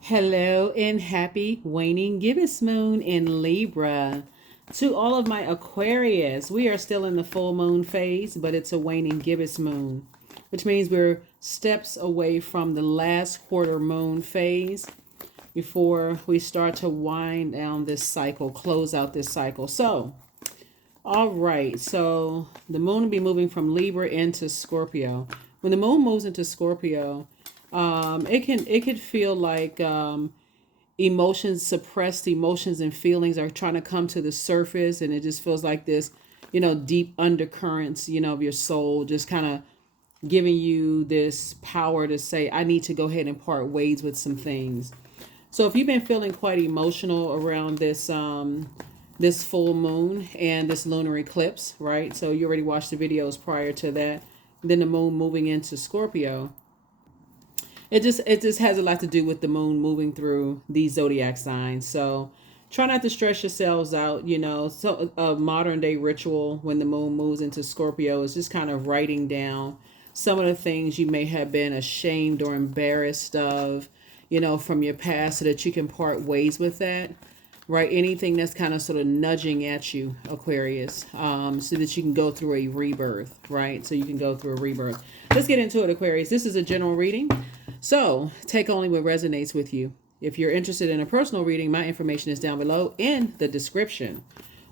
Hello and happy waning gibbous moon in Libra. To all of my Aquarius, we are still in the full moon phase, but it's a waning gibbous moon, which means we're steps away from the last quarter moon phase before we start to wind down this cycle, close out this cycle. So, all right, so the moon will be moving from Libra into Scorpio. When the moon moves into Scorpio, it could feel like emotions, suppressed emotions and feelings are trying to come to the surface, and it just feels like this, deep undercurrents, of your soul, just kind of giving you this power to say, I need to go ahead and part ways with some things. So if you've been feeling quite emotional around this full moon and this lunar eclipse, right? So you already watched the videos prior to that. Then the moon moving into Scorpio. It just has a lot to do with the moon moving through these zodiac signs. So try not to stress yourselves out. So a modern day ritual when the moon moves into Scorpio is just kind of writing down some of the things you may have been ashamed or embarrassed of, from your past, so that you can part ways with that. Right, anything that's kind of sort of nudging at you, Aquarius, so that you can go through a rebirth, right? So you can go through a rebirth. Let's get into it, Aquarius. This is a general reading, so take only what resonates with you. If you're interested in a personal reading, my information is down below in the description.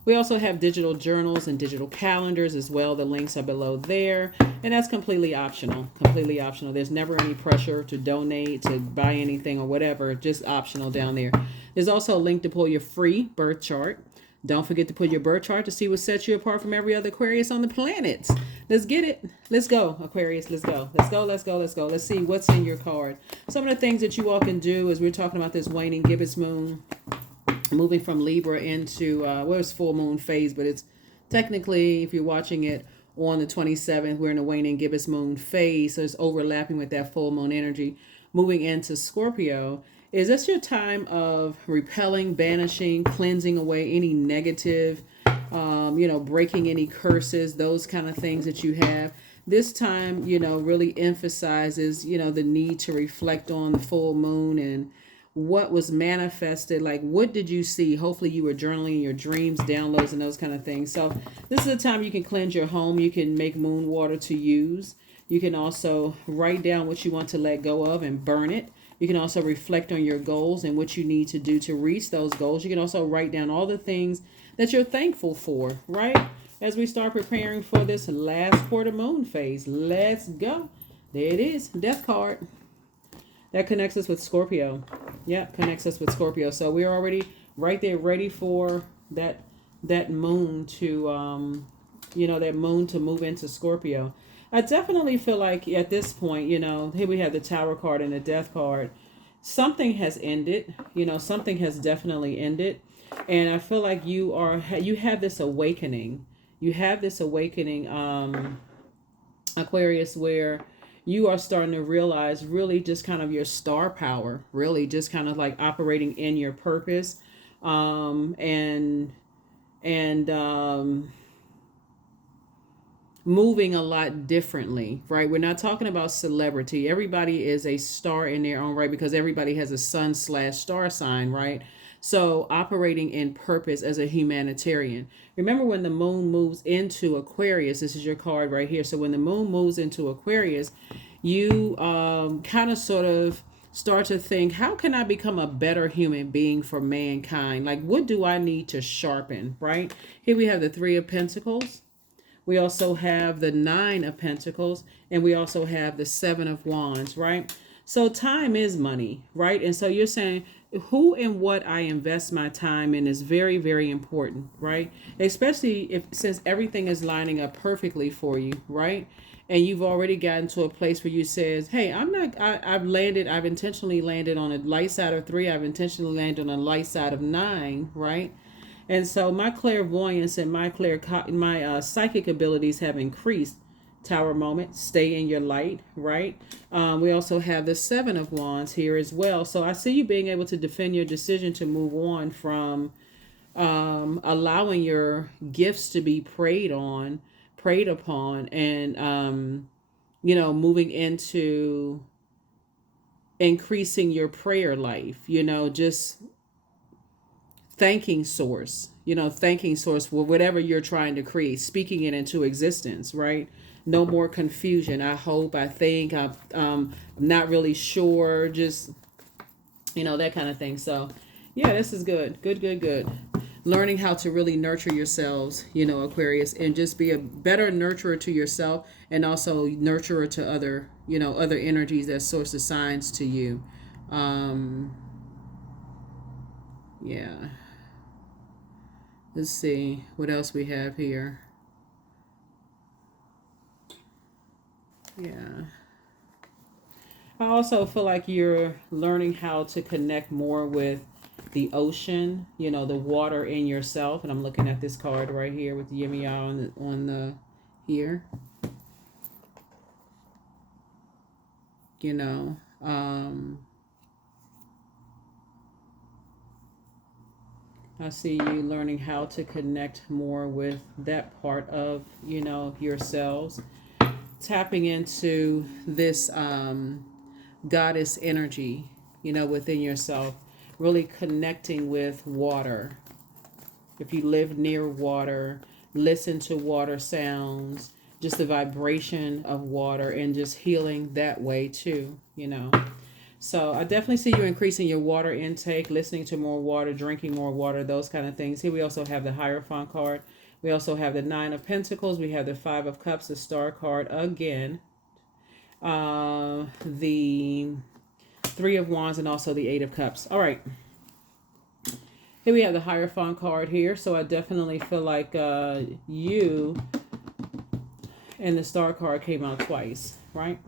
We also have digital journals and digital calendars as well. The links are below there. And that's completely optional. Completely optional. There's never any pressure to donate, to buy anything or whatever. Just optional down there. There's also a link to pull your free birth chart. Don't forget to put your birth chart to see what sets you apart from every other Aquarius on the planet. Let's get it. Let's go, Aquarius. Let's go. Let's go. Let's go. Let's go. Let's see what's in your card. Some of the things that you all can do as we're talking about this waning gibbous moon, moving from Libra into it's full moon phase, but it's technically, if you're watching it on the 27th, we're in a waning gibbous moon phase, so it's overlapping with that full moon energy. Moving into Scorpio, is this your time of repelling, banishing, cleansing away any negative, breaking any curses, those kind of things that you have. This time, really emphasizes, the need to reflect on the full moon and what was manifested. Like, what did you see? Hopefully you were journaling your dreams, downloads, and those kind of things. So this is a time you can cleanse your home. You can make moon water to use. You can also write down what you want to let go of and burn it. You can also reflect on your goals and what you need to do to reach those goals. You can also write down all the things that you're thankful for, right? As we start preparing for this last quarter moon phase. Let's go. There it is. Death card. That connects us with Scorpio. Yeah, connects us with Scorpio. So we're already right there ready for that moon to that moon to move into Scorpio. I definitely feel like at this point, here we have the Tower card and the Death card. Something has ended. Something has definitely ended. And I feel like you have this awakening. You have this awakening, Aquarius, where you are starting to realize really just kind of your star power, really just kind of like operating in your purpose, and moving a lot differently, right? We're not talking about celebrity. Everybody is a star in their own right because everybody has a sun/star sign, right? So operating in purpose as a humanitarian. Remember when the moon moves into Aquarius, this is your card right here. So when the moon moves into Aquarius, you kind of sort of start to think, how can I become a better human being for mankind? Like, what do I need to sharpen, right? Here we have the Three of Pentacles. We also have the Nine of Pentacles, and we also have the Seven of Wands, right? So time is money, right? And so you're saying who and what I invest my time in is very, very important, right? Especially since everything is lining up perfectly for you, right? And you've already gotten to a place where you says, hey, I've intentionally landed on a light side of 3. I've intentionally landed on a light side of 9, right? And so my clairvoyance and my psychic abilities have increased. Tower moment, stay in your light, right? We also have the Seven of Wands here as well. So I see you being able to defend your decision to move on from allowing your gifts to be preyed upon, and moving into increasing your prayer life, just thanking source, thanking source for whatever you're trying to create, speaking it into existence, right? No more confusion. I hope, I think, I'm not really sure, just, that kind of thing. So, yeah, this is good. Good, good, good. Learning how to really nurture yourselves, Aquarius, and just be a better nurturer to yourself and also nurturer to other, other energies that source assigns to you. Yeah. Let's see what else we have here. Yeah. I also feel like you're learning how to connect more with the ocean, the water in yourself. And I'm looking at this card right here with the Yimiya on the here. You know, I see you learning how to connect more with that part of, yourselves. Tapping into this goddess energy, within yourself. Really connecting with water. If you live near water, listen to water sounds, just the vibration of water, and just healing that way too, So I definitely see you increasing your water intake, listening to more water, drinking more water, those kind of things. Here we also have the Hierophant card. We also have the Nine of Pentacles. We have the Five of Cups, the Star card again. The Three of Wands, and also the Eight of Cups. All right. Here we have the Hierophant card here. So I definitely feel like you and the Star card came out twice, right?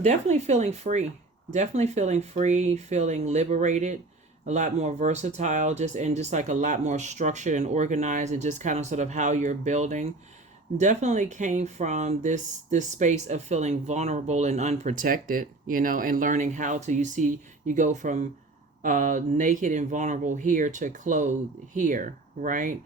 Definitely feeling free. Definitely feeling free, feeling liberated, a lot more versatile, just like a lot more structured and organized, and just kind of sort of how you're building. Definitely came from this space of feeling vulnerable and unprotected, and learning how to, you go from naked and vulnerable here to clothed here, right?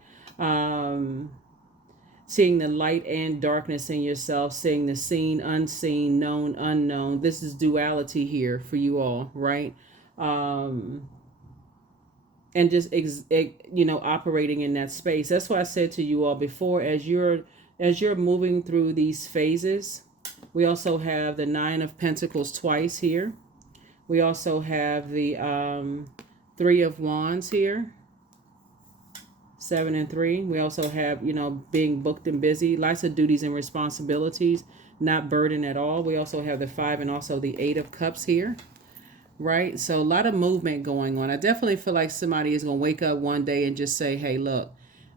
Seeing the light and darkness in yourself, seeing the seen, unseen, known, unknown. This is duality here for you all, right? And just operating in that space. That's why I said to you all before, as you're moving through these phases. We also have the Nine of Pentacles twice here. We also have the Three of Wands here. 7 and 3. We also have, being booked and busy, lots of duties and responsibilities, not burden at all. We also have the 5 and also the 8 of Cups here, right? So a lot of movement going on. I definitely feel like somebody is going to wake up one day and just say, hey, look,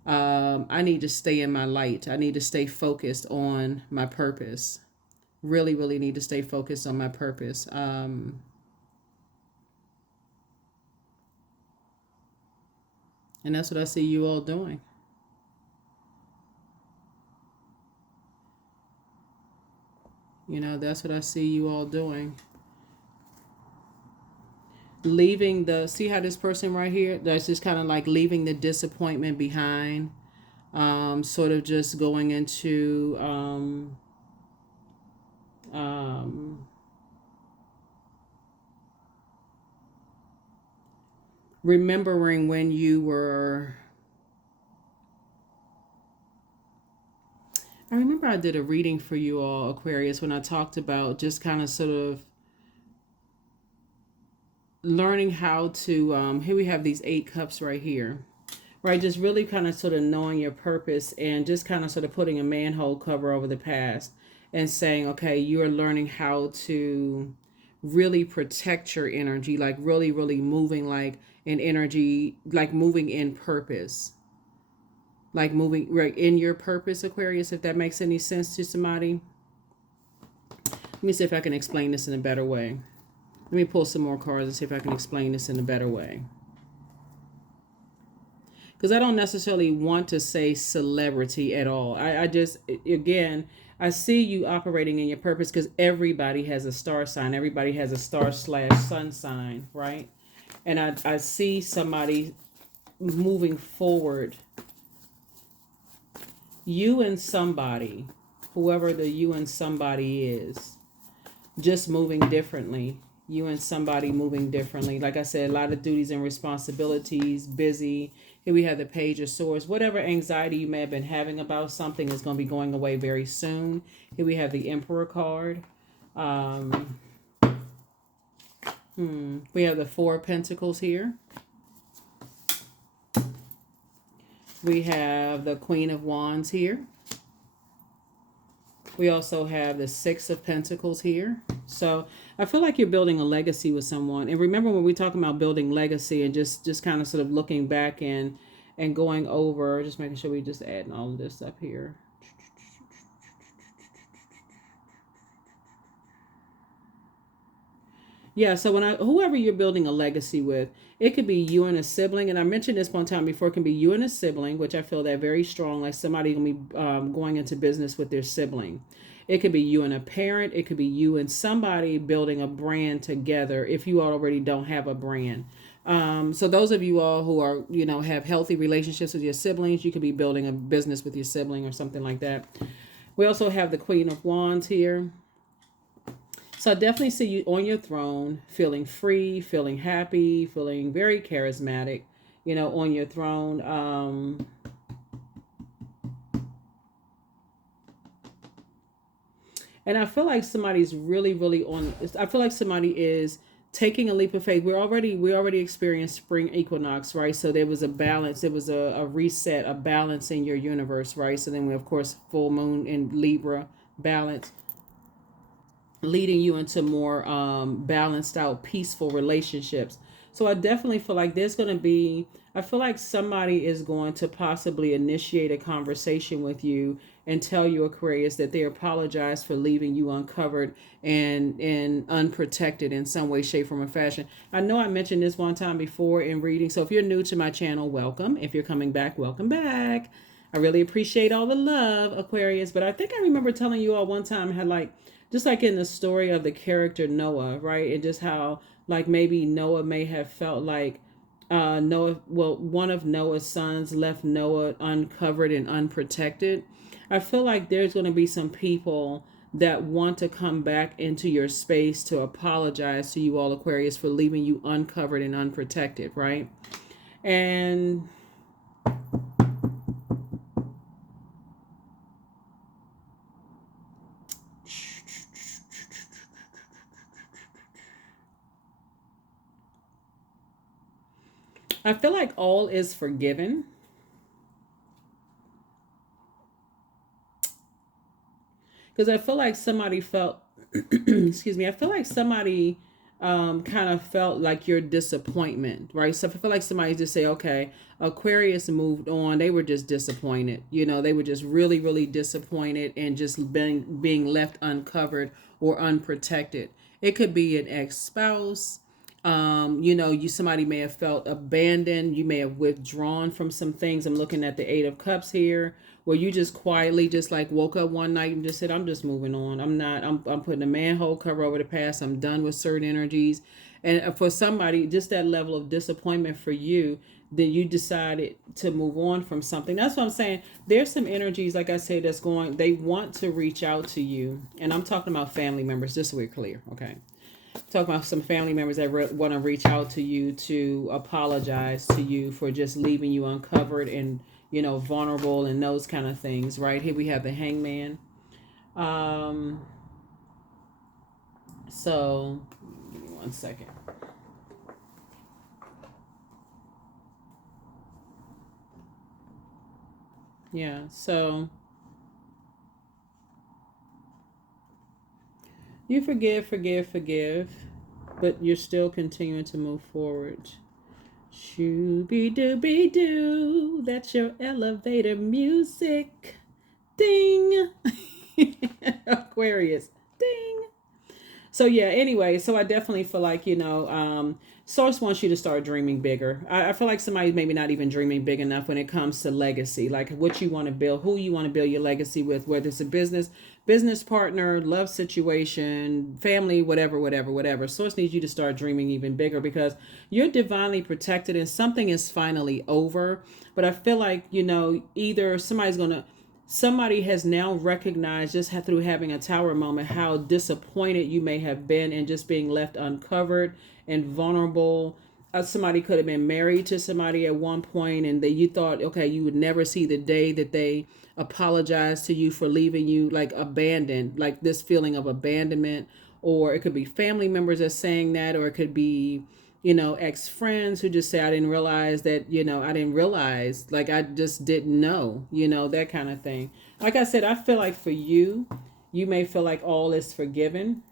I need to stay in my light. I need to stay focused on my purpose. Really, really need to stay focused on my purpose. And that's what I see you all doing. That's what I see you all doing. Leaving see how this person right here, that's just kind of like leaving the disappointment behind. Sort of just going into remembering when you were, I remember I did a reading for you all, Aquarius, when I talked about just kind of sort of learning how to, here we have these 8 cups right here, right? Just really kind of sort of knowing your purpose and just kind of sort of putting a manhole cover over the past and saying, okay, you are learning how to really protect your energy, like really, really moving like an energy, like moving in purpose, like moving right in your purpose, Aquarius, if that makes any sense to somebody. Let me see if I can explain this in a better way. Let me pull some more cards and see if I can explain this in a better way. Because I don't necessarily want to say celebrity at all. I just, again, I see you operating in your purpose because everybody has a star sign. Everybody has a star/sun sign, right? And I see somebody moving forward. You and somebody, whoever the you and somebody is, just moving differently. You and somebody moving differently. Like I said, a lot of duties and responsibilities, busy. Here we have the Page of Swords. Whatever anxiety you may have been having about something is going to be going away very soon. Here we have the Emperor card. Um, we have the Four of Pentacles here. We have the Queen of Wands here. We also have the Six of Pentacles here. So I feel like you're building a legacy with someone. And remember when we talk about building legacy and just kind of sort of looking back and going over, just making sure we just adding all of this up here. Yeah, so whoever you're building a legacy with, it could be you and a sibling, and I mentioned this one time before. It can be you and a sibling, which I feel that very strong, like somebody gonna be going into business with their sibling. It could be you and a parent. It could be you and somebody building a brand together. If you already don't have a brand, so those of you all who are have healthy relationships with your siblings, you could be building a business with your sibling or something like that. We also have the Queen of Wands here. So I definitely see you on your throne, feeling free, feeling happy, feeling very charismatic, on your throne. And I feel like somebody's really, really I feel like somebody is taking a leap of faith. We already experienced spring equinox, right? So there was a balance. There was a reset, a balance in your universe, right? So then we, of course, full moon in Libra, balance, leading you into more balanced out, peaceful relationships. So I definitely feel like I feel like somebody is going to possibly initiate a conversation with you and tell you, Aquarius, that they apologize for leaving you uncovered and unprotected in some way, shape, form, or fashion. I know I mentioned this one time before in reading. So if you're new to my channel, welcome. If you're coming back, welcome back. I really appreciate all the love, Aquarius. But I think I remember telling you all one time how just like in the story of the character Noah, right? And just how like maybe Noah may have felt like one of Noah's sons left Noah uncovered and unprotected. I feel like there's going to be some people that want to come back into your space to apologize to you all, Aquarius, for leaving you uncovered and unprotected, right? And I feel like all is forgiven. Because I feel like somebody felt, excuse me, I feel like somebody kind of felt like your disappointment, right? So I feel like somebody just say, okay, Aquarius moved on. They were just disappointed. They were just really, really disappointed and just being left uncovered or unprotected. It could be an ex-spouse. Somebody may have felt abandoned. You may have withdrawn from some things. I'm looking at the Eight of Cups here, where you just quietly just like woke up one night and just said, I'm just moving on. I'm putting a manhole cover over the past. I'm done with certain energies. And for somebody, just that level of disappointment for you, then you decided to move on from something. That's what I'm saying. There's some energies, like I said, they want to reach out to you. And I'm talking about family members, just so we're clear. Okay. Talking about some family members that want to reach out to you to apologize to you for just leaving you uncovered and vulnerable and those kind of things. Right here we have the Hangman. So give me 1 second. Yeah, so you forgive, but you're still continuing to move forward. Shooby-dooby-doo, that's your elevator music. Ding. Aquarius. Ding. So yeah, anyway, so I definitely feel like, Source wants you to start dreaming bigger. I feel like somebody's maybe not even dreaming big enough when it comes to legacy, like what you want to build, who you want to build your legacy with, whether it's a business partner, love situation, family, whatever. Source needs you to start dreaming even bigger because you're divinely protected and something is finally over. But I feel like, either somebody's going to, somebody has now recognized just through having a tower moment how disappointed you may have been in just being left uncovered and vulnerable. Somebody could have been married to somebody at one point and that you thought, okay, you would never see the day that they apologize to you for leaving you, like abandoned, like this feeling of abandonment. Or it could be family members that's saying that, or it could be, ex friends who just say, I didn't realize that, I didn't realize, like, I just didn't know, that kind of thing. Like I said, I feel like for you, you may feel like all is forgiven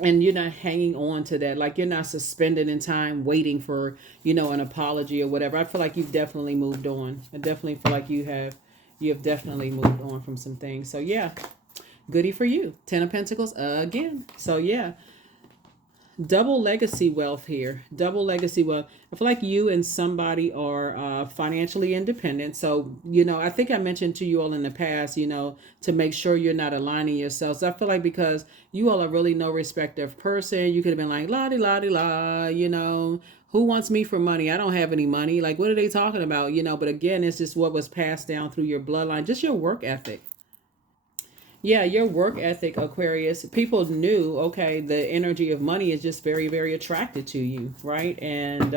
and you're not hanging on to that. Like you're not suspended in time waiting for, an apology or whatever. I feel like you've definitely moved on. I definitely feel like you have definitely moved on from some things. So yeah, goody for you. 10 of Pentacles again. So yeah, double legacy wealth here. Double legacy wealth. I feel like you and somebody are financially independent. So, I think I mentioned to you all in the past, to make sure you're not aligning yourselves. I feel like because you all are really no respective person, you could have been like, la di la di la, who wants me for money? I don't have any money. Like, what are they talking about? But again, it's just what was passed down through your bloodline, just your work ethic. Yeah, your work ethic, Aquarius. People knew, okay, the energy of money is just very, very attracted to you, right? And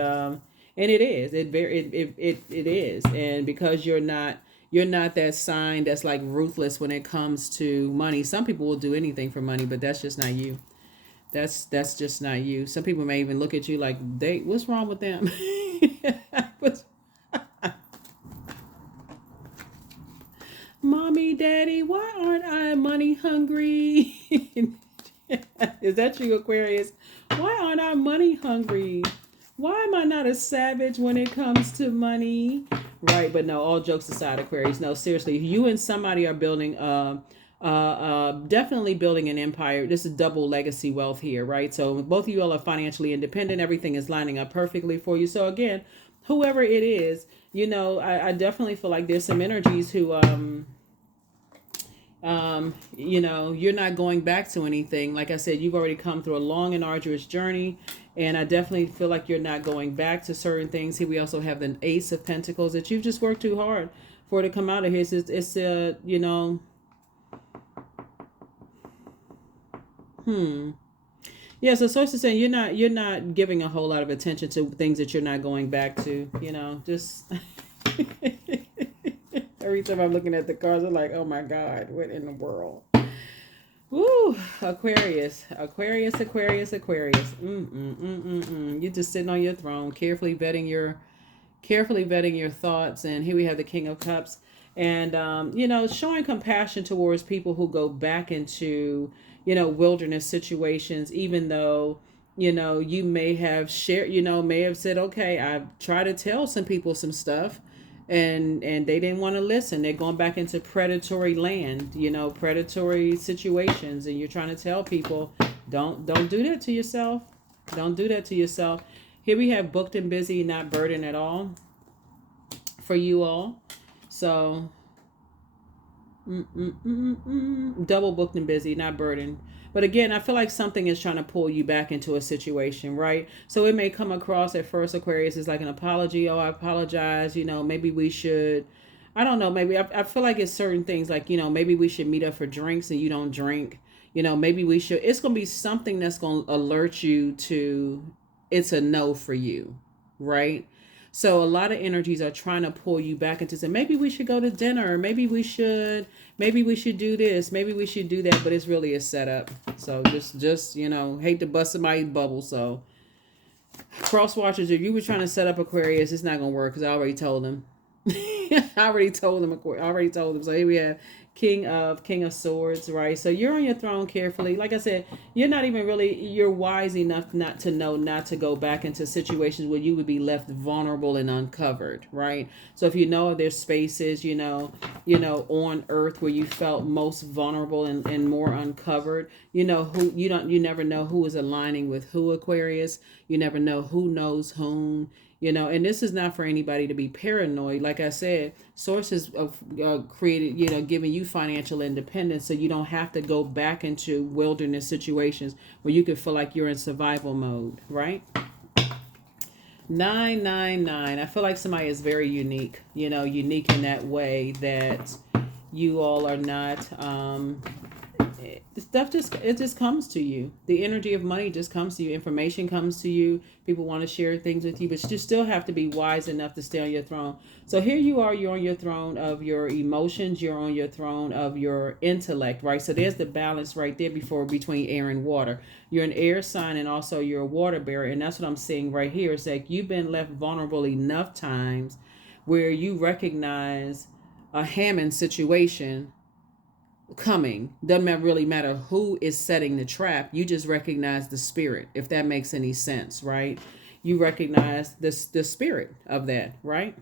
it is. It is. And because you're not that sign that's like ruthless when it comes to money. Some people will do anything for money, but that's just not you. That's just not you. Some people may even look at you like, what's wrong with them? What's Mommy, Daddy, why aren't I money hungry? Is that you, Aquarius? Why aren't I money hungry? Why am I not a savage when it comes to money? Right, but no, all jokes aside, Aquarius. No, seriously, you and somebody are building, definitely building an empire. This is double legacy wealth here, right? So both of you all are financially independent. Everything is lining up perfectly for you. So again, whoever it is, I definitely feel like there's some energies who, you're not going back to anything. Like I said, you've already come through a long and arduous journey, and I definitely feel like you're not going back to certain things. Here we also have the Ace of Pentacles that you've just worked too hard for it to come out of here. Yeah, so source is saying you're not giving a whole lot of attention to things that you're not going back to. Just every time I'm looking at the cards, I'm like, oh my God, what in the world? Woo, Aquarius, Aquarius, Aquarius, Aquarius. You're just sitting on your throne, carefully vetting your thoughts. And here we have the King of Cups, and showing compassion towards people who go back into wilderness situations, even though you may have shared, may have said, okay, I've tried to tell some people some stuff, and they didn't want to listen. They're going back into predatory land, predatory situations, and you're trying to tell people, don't do that to yourself. Don't do that to yourself. Here we have booked and busy, not burdened at all for you all. So double booked and busy, not burdened. But again, I feel like something is trying to pull you back into a situation, right? So it may come across at first, Aquarius, is like an apology. Oh, I apologize. Maybe we should, I don't know, maybe I feel like it's certain things like, maybe we should meet up for drinks and you don't drink. Maybe we should, it's going to be something that's going to alert you to it's a no for you, right? So a lot of energies are trying to pull you back into saying, maybe we should go to dinner. Maybe we should do this. Maybe we should do that. But it's really a setup. So just hate to bust somebody's bubble. So cross watchers, if you were trying to set up Aquarius, it's not going to work because I already told them. I already told them. So here we have King of Swords, right? So you're on your throne carefully. Like I said, you're wise enough not to know not to go back into situations where you would be left vulnerable and uncovered, right? So if there's spaces, on earth where you felt most vulnerable and more uncovered, you never know who is aligning with who, Aquarius. You never know who knows whom. And this is not for anybody to be paranoid. Like I said, sources of created, giving you financial independence so you don't have to go back into wilderness situations where you could feel like you're in survival mode, right? 999. I feel like somebody is very unique, unique in that way that, You all are not stuff just it just comes to you. The energy of money just comes to you. Information comes to you. People want to share things with you, but you still have to be wise enough to stay on your throne. So here you are, you're on your throne of your emotions, you're on your throne of your intellect, right? So there's the balance right there before between air and water. You're an air sign and also you're a water bearer, and that's what I'm seeing right here. It's like you've been left vulnerable enough times where you recognize a Hammond situation coming. Doesn't really matter who is setting the trap. You just recognize the spirit, if that makes any sense, right? You recognize the spirit of that, right?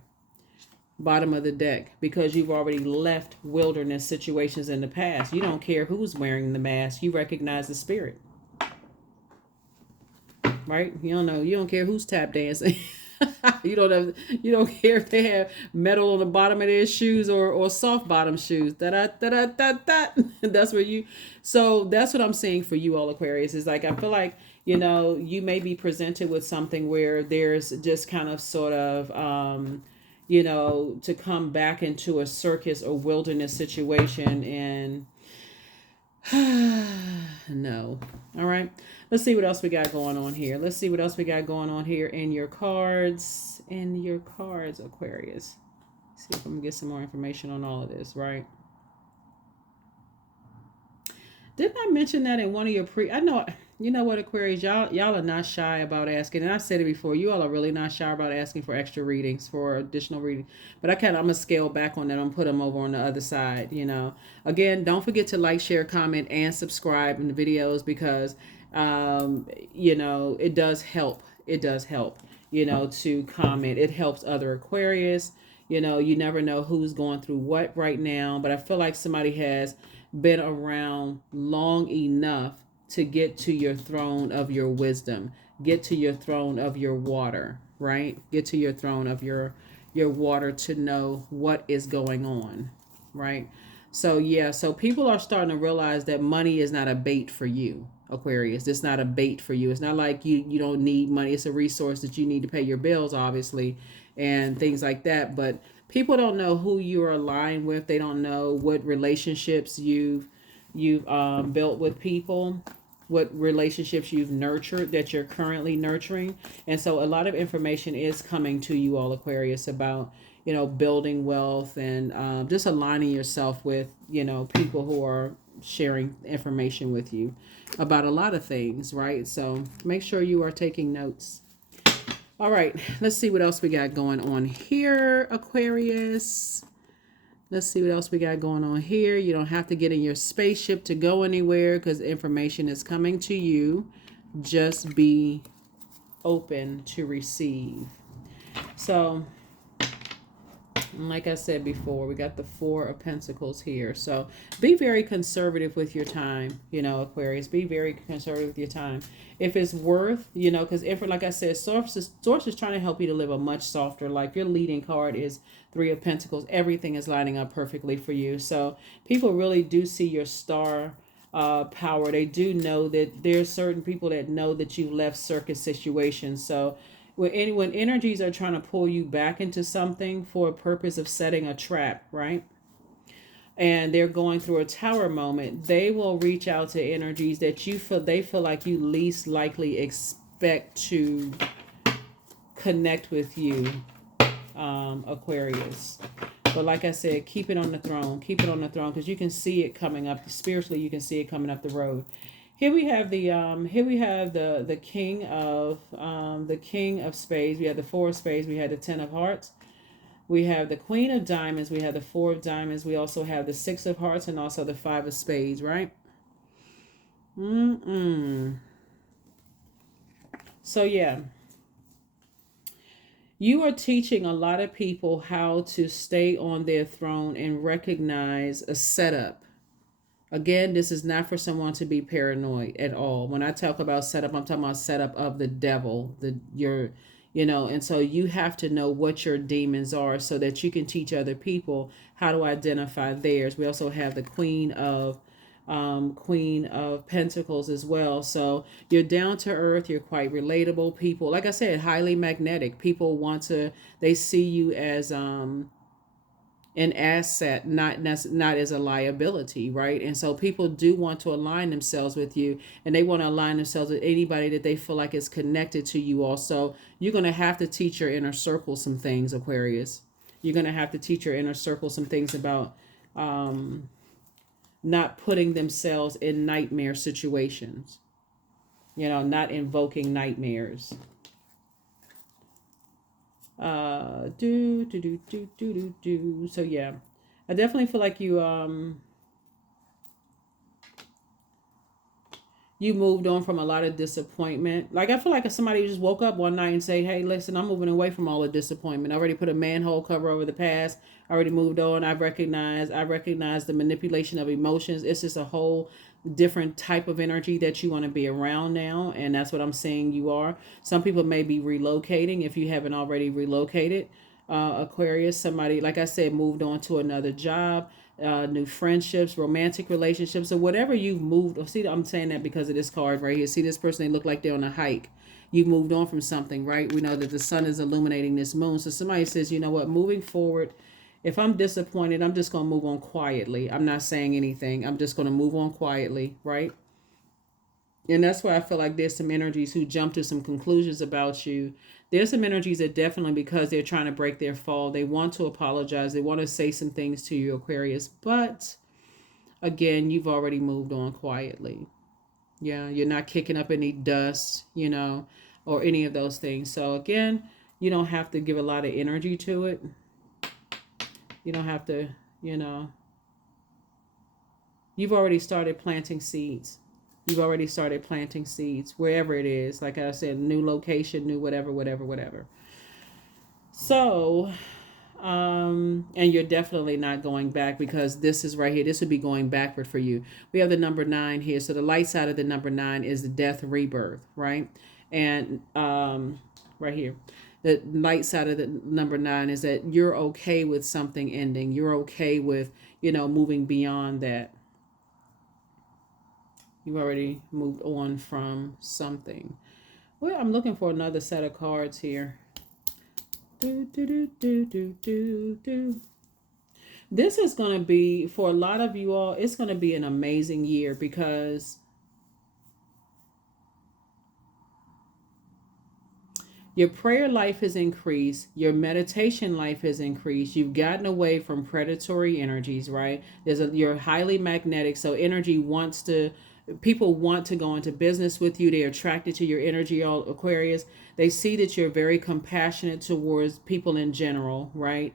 Bottom of the deck, because you've already left wilderness situations in the past. You don't care who's wearing the mask. You recognize the spirit, right? You don't care who's tap dancing. You don't care if they have metal on the bottom of their shoes or soft bottom shoes. Da da da da da da. That's where you. So that's what I'm saying for you all, Aquarius. Is like I feel like you may be presented with something where there's just kind of sort of to come back into a circus or wilderness situation and no. All right. Let's see what else we got going on here. Let's see what else we got going on here in your cards. In your cards, Aquarius. See if I'm gonna get some more information on all of this, right? Didn't I mention that in one of your I know, you know what, Aquarius, y'all are not shy about asking, and I've said it before, you all are really not shy about asking for extra readings, for additional reading. But I'm gonna scale back on that. I'm gonna put them over on the other side, Again, don't forget to like, share, comment, and subscribe in the videos, because it does help. It does help, to comment. It helps other Aquarius. You never know who's going through what right now, but I feel like somebody has been around long enough to get to your throne of your wisdom, get to your throne of your water, right? Get to your throne of your water to know what is going on, right? So yeah, so people are starting to realize that money is not a bait for you, Aquarius. It's not a bait for you. It's not like you don't need money. It's a resource that you need to pay your bills, obviously, and things like that. But people don't know who you're aligned with. They don't know what relationships you've built with people, what relationships you've nurtured, that you're currently nurturing. And so a lot of information is coming to you all, Aquarius, about building wealth and just aligning yourself with people who are sharing information with you about a lot of things, right? So make sure you are taking notes. All right, let's see what else we got going on here, Aquarius. Let's see what else we got going on here. You don't have to get in your spaceship to go anywhere, because information is coming to you. Just be open to receive. So, like I said before, we got the Four of Pentacles here. So be very conservative with your time, Aquarius. Be very conservative with your time. If it's worth, because like I said, Source is trying to help you to live a much softer life. Your leading card is Three of Pentacles. Everything is lining up perfectly for you. So people really do see your star power. They do know that there's certain people that know that you've left circus situations. So when energies are trying to pull you back into something for a purpose of setting a trap, right? And they're going through a tower moment, they will reach out to energies that they feel like you least likely expect to connect with you, Aquarius. But like I said, keep it on the throne. Keep it on the throne, because you can see it coming up. Spiritually, you can see it coming up the road. Here we have the king of spades. We have the Four of Spades. We have the Ten of Hearts. We have the Queen of Diamonds. We have the Four of Diamonds. We also have the Six of Hearts and also the Five of Spades, right? So yeah, you are teaching a lot of people how to stay on their throne and recognize a setup. Again, this is not for someone to be paranoid at all. When I talk about setup, I'm talking about setup of the devil, and so you have to know what your demons are so that you can teach other people how to identify theirs. We also have the Queen of Pentacles as well. So you're down to earth. You're quite relatable. People, like I said, highly magnetic. People they see you as an asset, not as a liability, right? And so people do want to align themselves with you, and they want to align themselves with anybody that they feel like is connected to you. Also, you're going to have to teach your inner circle some things, Aquarius. You're going to have to teach your inner circle some things about not putting themselves in nightmare situations, not invoking nightmares. So yeah, I definitely feel like you moved on from a lot of disappointment. Like, I feel like if somebody just woke up one night and say, hey, listen, I'm moving away from all the disappointment. I already put a manhole cover over the past. I already moved on. I recognize the manipulation of emotions. It's just a whole different type of energy that you want to be around now. And that's what I'm saying you are. Some people may be relocating if you haven't already relocated. Aquarius, somebody, like I said, moved on to another job, new friendships, romantic relationships, or whatever you've moved. See, I'm saying that because of this card right here. See this person, they look like they're on a hike. You've moved on from something, right? We know that the sun is illuminating this moon. So somebody says, you know what, moving forward, if I'm disappointed, I'm just going to move on quietly. I'm not saying anything. I'm just going to move on quietly, right? And that's why I feel like there's some energies who jump to some conclusions about you. There's some energies that definitely, because they're trying to break their fall, they want to apologize. They want to say some things to you, Aquarius. But again, you've already moved on quietly. Yeah, you're not kicking up any dust, or any of those things. So again, you don't have to give a lot of energy to it. You don't have to, you've already started planting seeds. You've already started planting seeds wherever it is. Like I said, new location, new whatever. So, and you're definitely not going back, because this is right here. This would be going backward for you. We have the number 9 here. So the light side of the number 9 is the death, rebirth, right? And right here, the light side of the number 9 is that you're okay with something ending. You're okay with, moving beyond that. You've already moved on from something. Well, I'm looking for another set of cards here. This is going to be, for a lot of you all, it's going to be an amazing year, because your prayer life has increased. Your meditation life has increased. You've gotten away from predatory energies, right? You're highly magnetic. So people want to go into business with you. They're attracted to your energy, all Aquarius. They see that you're very compassionate towards people in general, right?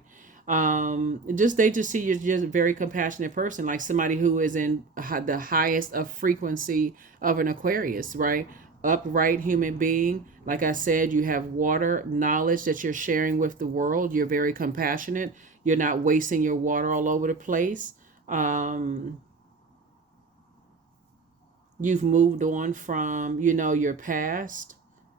They just see you're just a very compassionate person, like somebody who is in the highest of frequency of an Aquarius, right? Upright human being. Like I said, you have water knowledge that you're sharing with the world. You're very compassionate. You're not wasting your water all over the place. You've moved on from, your past.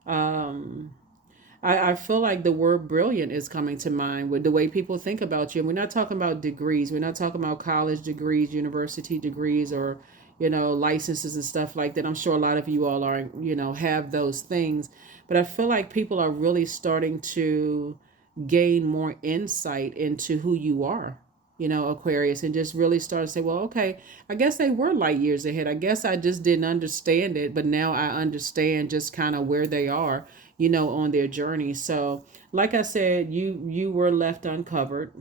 I feel like the word brilliant is coming to mind with the way people think about you. And we're not talking about degrees. We're not talking about college degrees, university degrees, or, licenses and stuff like that. I'm sure a lot of you all are, have those things. But I feel like people are really starting to gain more insight into who you are, Aquarius, and just really start to say, well, okay, I guess they were light years ahead. I guess I just didn't understand it, but now I understand just kind of where they are, on their journey. So, like I said, you were left uncovered,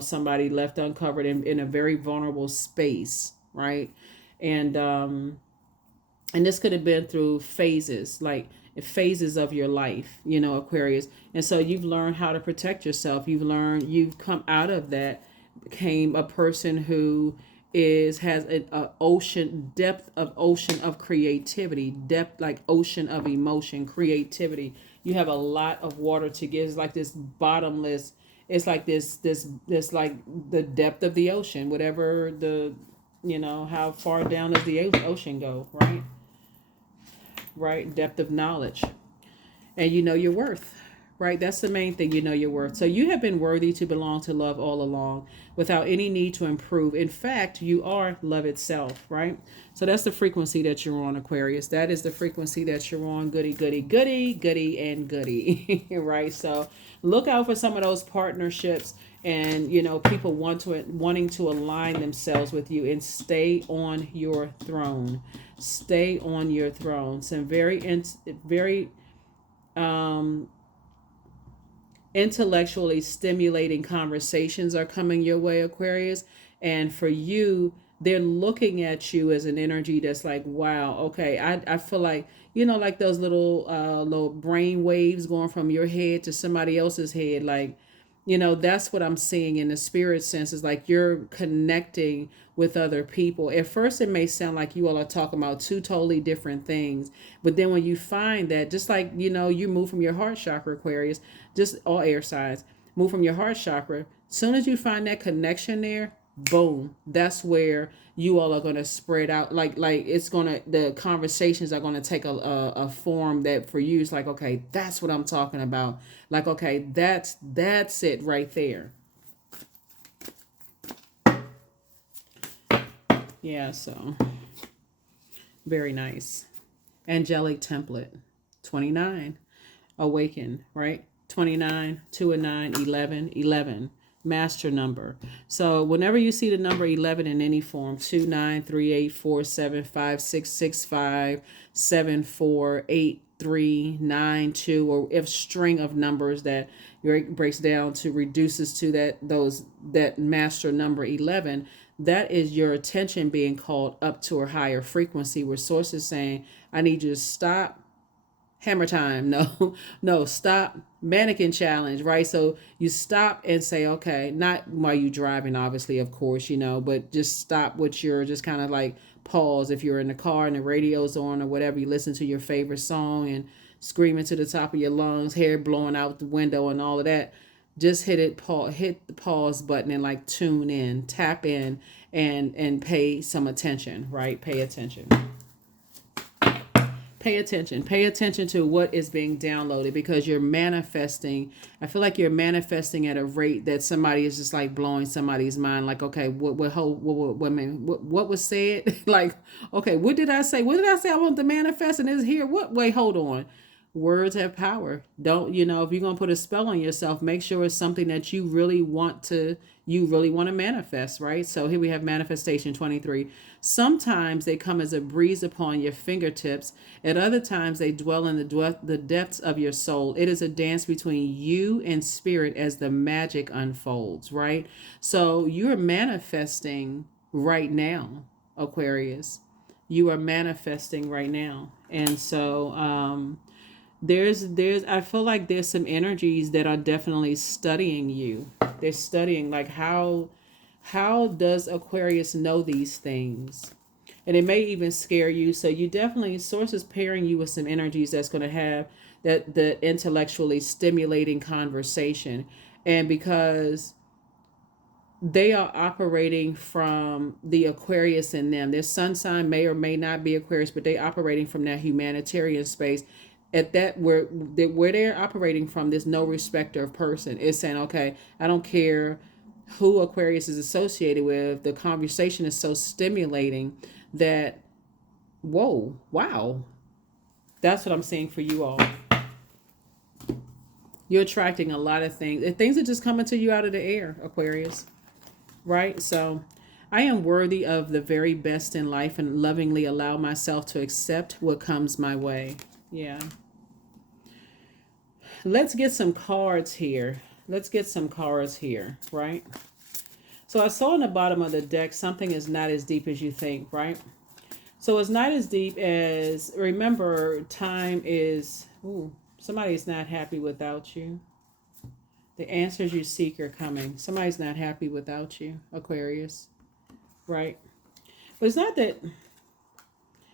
somebody left uncovered in a very vulnerable space, right? And this could have been through phases, like phases of your life, Aquarius. And so you've learned how to protect yourself. You've come out of that, became a person who has a ocean of creativity, depth, like ocean of emotion, creativity. You have a lot of water to give. It's like this bottomless. It's like this like the depth of the ocean, whatever how far down does the ocean go, right? Depth of knowledge, and you know your worth, right? That's the main thing. You know your worth. So you have been worthy to belong to love all along without any need to improve. In fact, you are love itself, right? So that's the frequency that you're on, Aquarius. That is the frequency that you're on. Goody, goody, goody, goody, and goody, right? So look out for some of those partnerships and, you know, people wanting to align themselves with you, and stay on your throne. Stay on your throne. Some very um intellectually stimulating conversations are coming your way, Aquarius. And for you, they're looking at you as an energy that's like, wow, okay, I feel like, you know, like those little brain waves going from your head to somebody else's head. Like, you know, that's what I'm seeing in the spirit sense, is like you're connecting with other people. At first, it may sound like you all are talking about two totally different things. But then when you find that, just like, you know, you move from your heart chakra, Aquarius, just all air signs, move from your heart chakra. Soon as you find that connection there, boom, that's where you all are going to spread out. Like it's going to, the conversations are going to take a form that for you is like, okay, that's what I'm talking about. Like, okay, that's it right there. Yeah, so very nice. Angelic template 29, awaken, right? 29, 2 and 9, 11, 11, master number. So whenever you see the number 11 in any form, 2, 9, 3, 8, 4, 7, 5, 6, 6, 5, 7, 4, 8, 3, 9, 2, or if string of numbers that breaks down to reduces to that master number 11, that is your attention being called up to a higher frequency, where source is saying, I need you to stop. Hammer time. No, no, stop. Mannequin challenge, right? So you stop and say, okay, not while you driving, obviously, of course, you know, but just stop what you're just kind of like pause. If you're in the car and the radio's on or whatever, you listen to your favorite song and screaming to the top of your lungs, hair blowing out the window and all of that. Just hit the pause button and like tune in, tap in, and pay some attention, right? Pay attention. Pay attention. Pay attention to what is being downloaded, because you're manifesting. I feel like you're manifesting at a rate that somebody is just like blowing somebody's mind. Like, okay, what was said? Like, okay, what did I say? What did I say I want to manifest, and it's here? What? Wait, hold on. Words have power. Don't, you know, if you're going to put a spell on yourself, make sure it's something that you really want to manifest, right? So here we have manifestation 23. Sometimes they come as a breeze upon your fingertips. At other times they dwell in the depths of your soul. It is a dance between you and spirit as the magic unfolds, right? So you're manifesting right now, Aquarius. You are manifesting right now. And so there's I feel like there's some energies that are definitely studying you. They're studying like how does Aquarius know these things? And it may even scare you. So you definitely, source is pairing you with some energies that's going to have that the intellectually stimulating conversation. And because they are operating from the Aquarius in them, their sun sign may or may not be Aquarius, but they operating from that humanitarian space. At that, where they're operating from, there's no respecter of person. It's saying, okay, I don't care who Aquarius is associated with. The conversation is so stimulating that, whoa, wow. That's what I'm seeing for you all. You're attracting a lot of things. Things are just coming to you out of the air, Aquarius. Right? So I am worthy of the very best in life and lovingly allow myself to accept what comes my way. Yeah. Let's get some cards here. Right? So I saw in the bottom of the deck, something is not as deep as you think, right? So it's not as deep as, remember, time is, somebody's not happy without you. The answers you seek are coming. Somebody's not happy without you, Aquarius, right? But it's not that,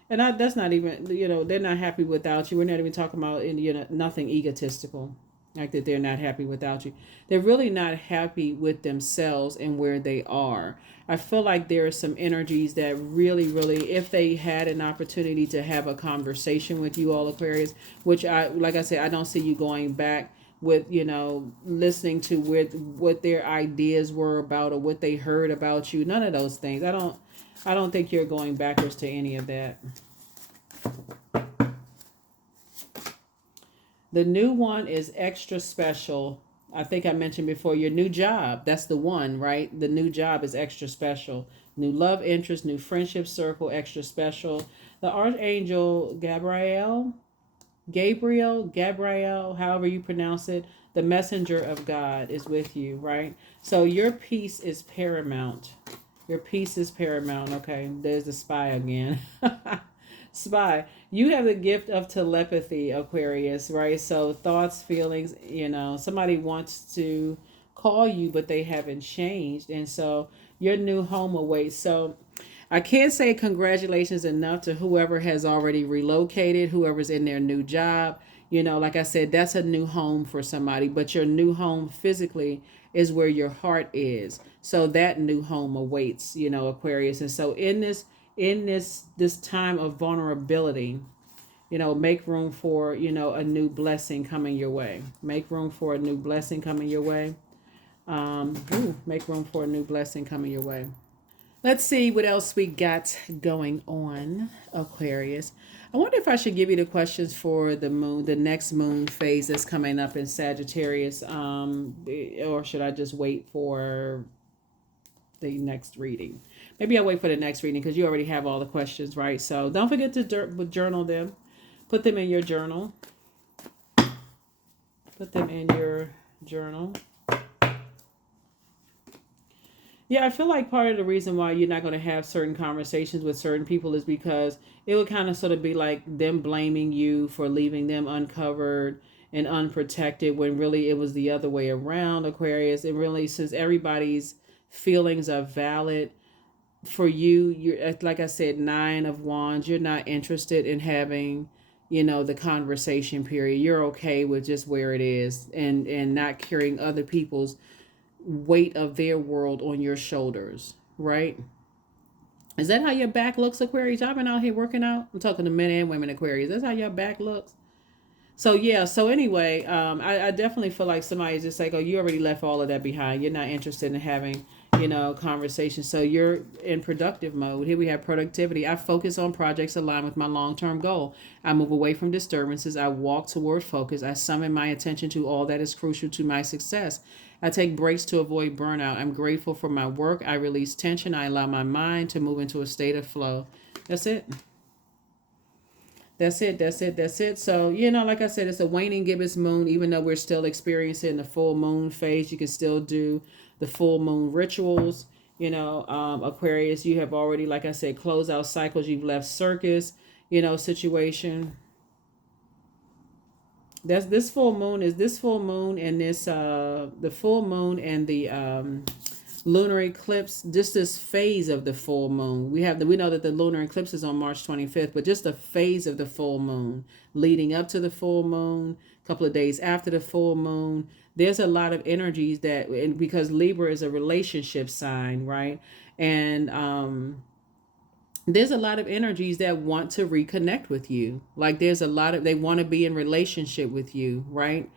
and that's not even, they're not happy without you. We're not even talking about, nothing egotistical, like that they're not happy without you. They're really not happy with themselves and where they are. I feel like there are some energies that really, really, if they had an opportunity to have a conversation with you all, Aquarius, which like I said, I don't see you going back with, you know, listening to what their ideas were about or what they heard about you. None of those things. I don't think you're going backwards to any of that. The new one is extra special. I think I mentioned before, your new job. That's the one, right? The new job is extra special. New love interest, new friendship circle, extra special. The Archangel Gabriel, however you pronounce it, the messenger of God is with you, right? So your peace is paramount. Your peace is paramount. Okay, there's the spy again. Spy. You have the gift of telepathy, Aquarius, right? So thoughts, feelings, you know, somebody wants to call you, but they haven't changed. And so your new home awaits. So I can't say congratulations enough to whoever has already relocated, whoever's in their new job. You know, like I said, that's a new home for somebody, but your new home physically is where your heart is. So that new home awaits, you know, Aquarius. And so in this time of vulnerability, you know, make room for, you know, a new blessing coming your way. Make room for a new blessing coming your way. Make room for a new blessing coming your way. Let's see what else we got going on, Aquarius. I wonder if I should give you the questions for the moon, the next moon phase that's coming up in Sagittarius, or should I just wait for the next reading? Maybe I'll wait for the next reading because you already have all the questions, right? So don't forget to journal them. Put them in your journal. Put them in your journal. Yeah, I feel like part of the reason why you're not going to have certain conversations with certain people is because it would kind of sort of be like them blaming you for leaving them uncovered and unprotected when really it was the other way around, Aquarius. And really, since everybody's feelings are valid, for you, you're, like I said, 9 of Wands, you're not interested in having, you know, the conversation period. You're okay with just where it is and not carrying other people's weight of their world on your shoulders, right? Is that how your back looks, Aquarius? I've been out here working out. I'm talking to men and women, Aquarius. That's how your back looks. So yeah, so anyway, I definitely feel like somebody's just like, oh, you already left all of that behind. You're not interested in having, you know, conversations. So you're in productive mode. Here we have productivity. I focus on projects aligned with my long-term goal. I move away from disturbances. I walk toward focus. I summon my attention to all that is crucial to my success. I take breaks to avoid burnout. I'm grateful for my work. I release tension. I allow my mind to move into a state of flow. That's it. That's it. So, you know, like I said, it's a waning gibbous moon. Even though we're still experiencing the full moon phase, you can still do the full moon rituals. You know, Aquarius, you have already, like I said, closed out cycles. You've left circus, you know, situation. That's this full moon and the full moon and the lunar eclipse, just this phase of the full moon. We know that the lunar eclipse is on March 25th, but just a phase of the full moon leading up to the full moon, a couple of days after the full moon. There's a lot of energies that, and because Libra is a relationship sign, right? And there's a lot of energies that want to reconnect with you. Like there's a lot of, they want to be in relationship with you, right?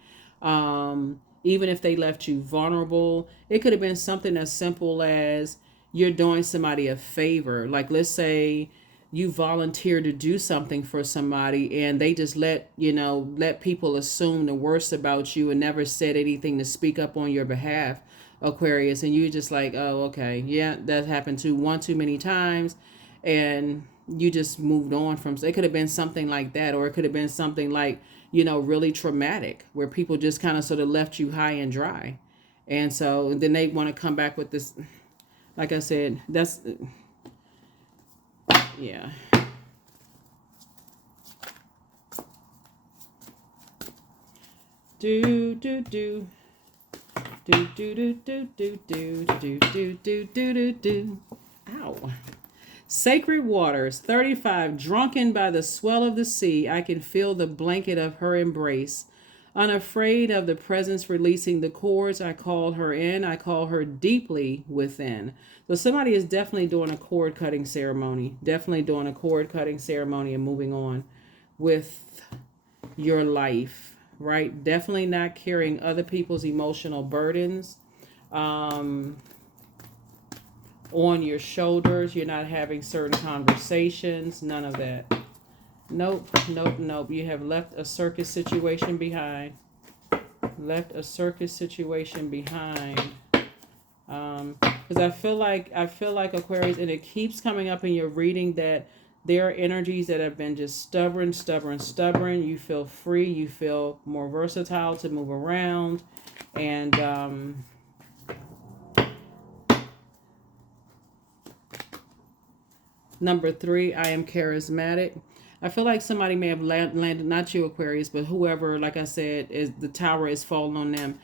Even if they left you vulnerable, it could have been something as simple as you're doing somebody a favor. Like let's say you volunteer to do something for somebody and they just let people assume the worst about you and never said anything to speak up on your behalf, Aquarius. And you just like, oh, okay, yeah, that happened to one too many times. And you just moved on from it. Could have been something like that, or it could have been something like, you know, really traumatic where people just kind of sort of left you high and dry. And so then they want to come back with this. Like I said, that's, yeah. Do do do do do do do do do do do do do do. Ow. Sacred waters, 35, drunken by the swell of the sea, I can feel the blanket of her embrace. Unafraid of the presence releasing the cords, I call her in, I call her deeply within. So somebody is definitely doing a cord cutting ceremony, and moving on with your life, right? Definitely not carrying other people's emotional burdens on your shoulders. You're not having certain conversations. None of that. Nope, nope, nope. You have left a circus situation behind. Left a circus situation behind. Because I feel like Aquarius, and it keeps coming up in your reading that there are energies that have been just stubborn, stubborn, stubborn. You feel free. You feel more versatile to move around, and number 3, I am charismatic. I feel like somebody may have landed, not you, Aquarius, but whoever, like I said, is the tower is falling on them.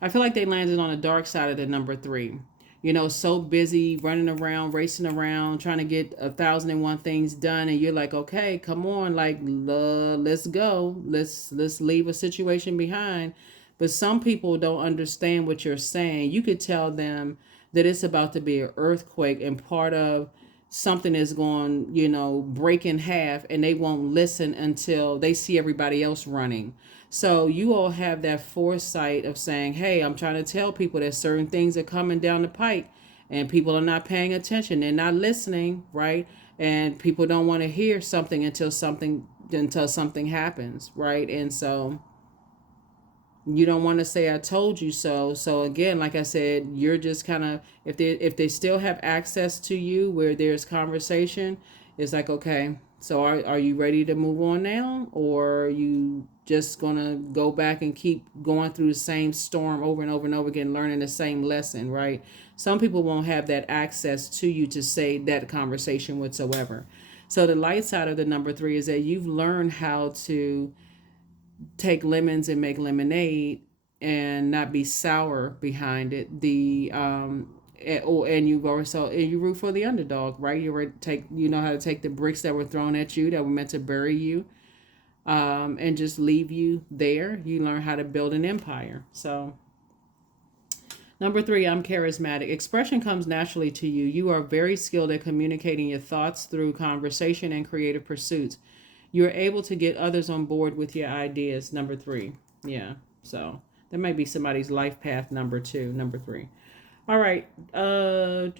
I feel like they landed on the dark side of the number 3. You know, so busy running around, racing around, trying to get 1,001 things done, and you're like, okay, come on, like, let's go, let's leave a situation behind. But some people don't understand what you're saying. You could tell them that it's about to be an earthquake, and part of something is going, break in half, and they won't listen until they see everybody else running. So you all have that foresight of saying, hey, I'm trying to tell people that certain things are coming down the pike, and people are not paying attention. They're not listening, right? And people don't want to hear something until something happens, right? And so you don't want to say I told you so. So again, like I said, you're just kind of, if they still have access to you where there's conversation, it's like, okay, so are you ready to move on now, or are you just gonna go back and keep going through the same storm over and over and over again, learning the same lesson, right? Some people won't have that access to you to say that conversation whatsoever. So the light side of the number 3 is that you've learned how to take lemons and make lemonade and not be sour behind it. And you root for the underdog, right? You know how to take the bricks that were thrown at you that were meant to bury you, and just leave you there. You learn how to build an empire. So number 3, I'm charismatic. Expression comes naturally to you. You are very skilled at communicating your thoughts through conversation and creative pursuits. You're able to get others on board with your ideas. Number 3. Yeah. So that might be somebody's life path. Number 2, number 3. All right. So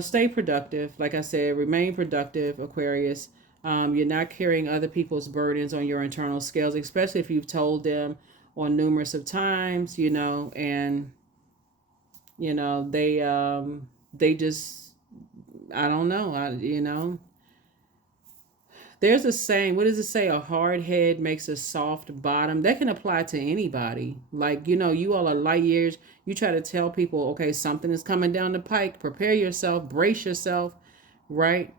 stay productive. Like I said, remain productive, Aquarius. You're not carrying other people's burdens on your internal scales, especially if you've told them on numerous of times, and they just, I don't know, there's a saying, what does it say? A hard head makes a soft bottom. That can apply to anybody. Like, you all are light years. You try to tell people, okay, something is coming down the pike. Prepare yourself, brace yourself, right?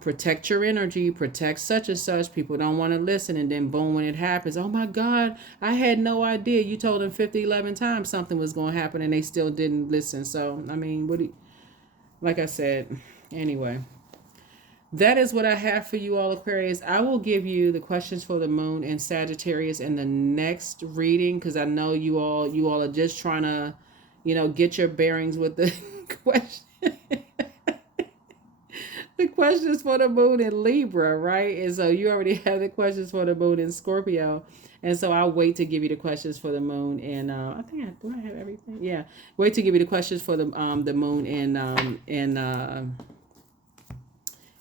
Protect your energy, protect such and such. People don't want to listen. And then boom, when it happens, oh my God, I had no idea. You told them 11 times something was going to happen and they still didn't listen. So, I mean, like I said, anyway. That is what I have for you all, Aquarius. I will give you the questions for the moon and Sagittarius in the next reading, because I know you all are just trying to, get your bearings with the question. The questions for the moon in Libra, right? And so you already have the questions for the moon in Scorpio. And so I'll wait to give you the questions for the moon. And do I have everything? Yeah. Wait to give you the questions for the moon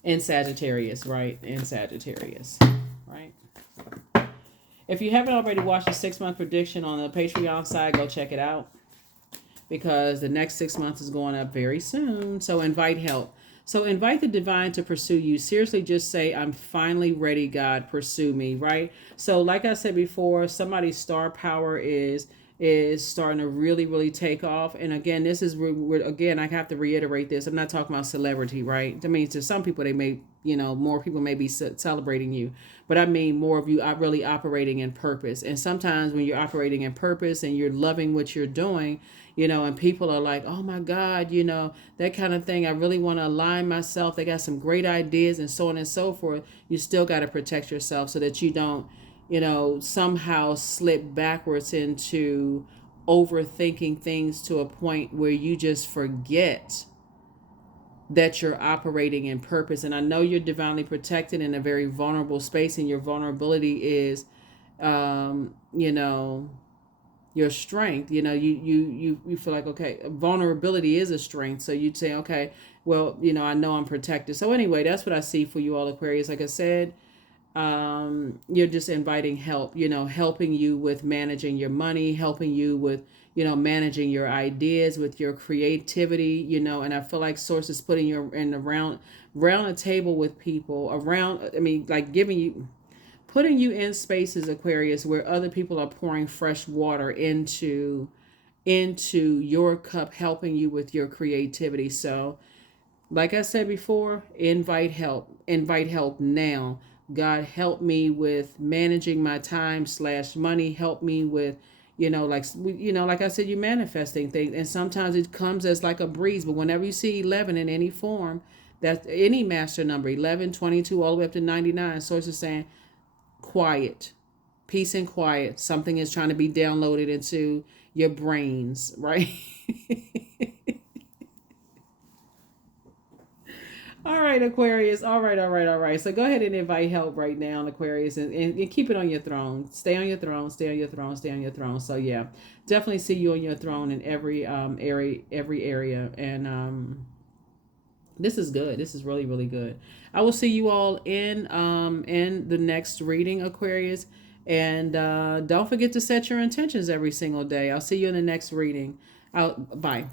in Sagittarius, right? In Sagittarius, right? If you haven't already watched the 6-month prediction on the Patreon side, go check it out, because the next 6 months is going up very soon. So invite help. So invite the divine to pursue you. Seriously, just say, I'm finally ready, God, pursue me, right? So like I said before, somebody's star power is starting to really, really take off. And again, this is again, I have to reiterate this. I'm not talking about celebrity, right? I mean, to some people, they may, more people may be celebrating you, but I mean more of you are really operating in purpose. And sometimes when you're operating in purpose and you're loving what you're doing, and people are like, oh my God, that kind of thing. I really want to align myself. They got some great ideas and so on and so forth. You still got to protect yourself so that you don't, somehow slip backwards into overthinking things to a point where you just forget that you're operating in purpose. And I know you're divinely protected in a very vulnerable space, and your vulnerability is, you know, your strength. You know, you feel like, okay, vulnerability is a strength. So you'd say, okay, well, you know, I know I'm protected. So anyway, that's what I see for you all, Aquarius. Like I said, you're just inviting help, you know, helping you with managing your money, helping you with, you know, managing your ideas, with your creativity, you know. And I feel like source is putting you in around a table with people around, I mean, like giving you, putting you in spaces, Aquarius, where other people are pouring fresh water into your cup, helping you with your creativity. So like I said before, invite help now. God, help me with managing my time slash money. Help me with, you know, like, you know, like I said, you're manifesting things, and sometimes it comes as like a breeze. But whenever you see 11 in any form, that any master number, 11, 22, all the way up to 99, source is saying quiet, peace and quiet. Something is trying to be downloaded into your brains, right? All right, Aquarius. All right, all right, all right. So go ahead and invite help right now, Aquarius, and keep it on your throne. Stay on your throne. Stay on your throne. Stay on your throne. So yeah, definitely see you on your throne in every area. And this is good. This is really really good. I will see you all in the next reading, Aquarius. And don't forget to set your intentions every single day. I'll see you in the next reading. Bye.